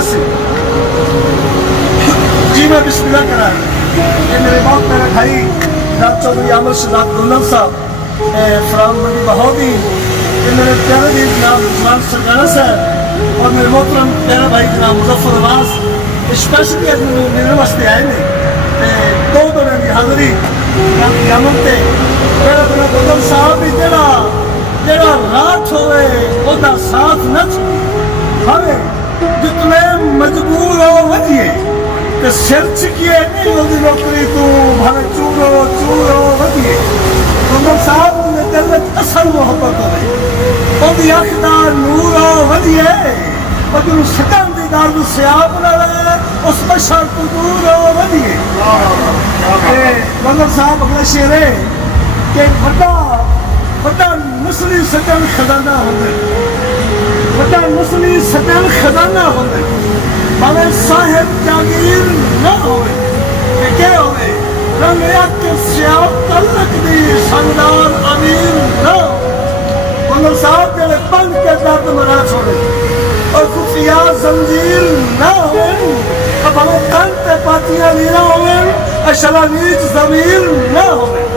دسی جی میں بسم اللہ کرا یہ میرے بہت میرے بھائی جناب چودھری عامر شہزاد گلم صاحب فرام منی بہودی، یہ میرے پیارے بھی جناب عثمان سرگانا صاحب اور میرے محترم پیارا بھائی جناب مظفر عباس اسپیشلی میرے واسطے آئے نے دو دنوں کی حاضری جناب قیامت تے میرا میرا گلم صاحب بھی جڑا رات ہوئے وہ دا ساتھ نہ چھوڑے ہمیں جتنے مجبور ہو ودیے کہ سر چکیے نہیں ہوگی نوکری تو بھاوے چورو ودیے گلم صاحب نے دل میں اصل محبت ہوئے وہ دی اخدا نور ہو ودیے اور جنہوں سکن دی دار دو سیاب نہ رہے اس بشر تو دور ہو ودیے گلم صاحب اگلا شعر ہے کہ بڑا نسلی سکن خزانہ ہوندے بڑا نسلی سکن خزانہ ہوندے بھاوے صاحب جاگیر نہ ہوئے کہ کیا ہوئے رنگ یک سیاب تعلق دی سندار امیر نہ گلم صاحب جڑے بند کے درد مرا چھوڑے اور خفیہ زنجیر نہ ہوئے اب ہمیں کن تے پاتیاں لینا ہوئے اشلا نیچ ضمیر نہ ہوئے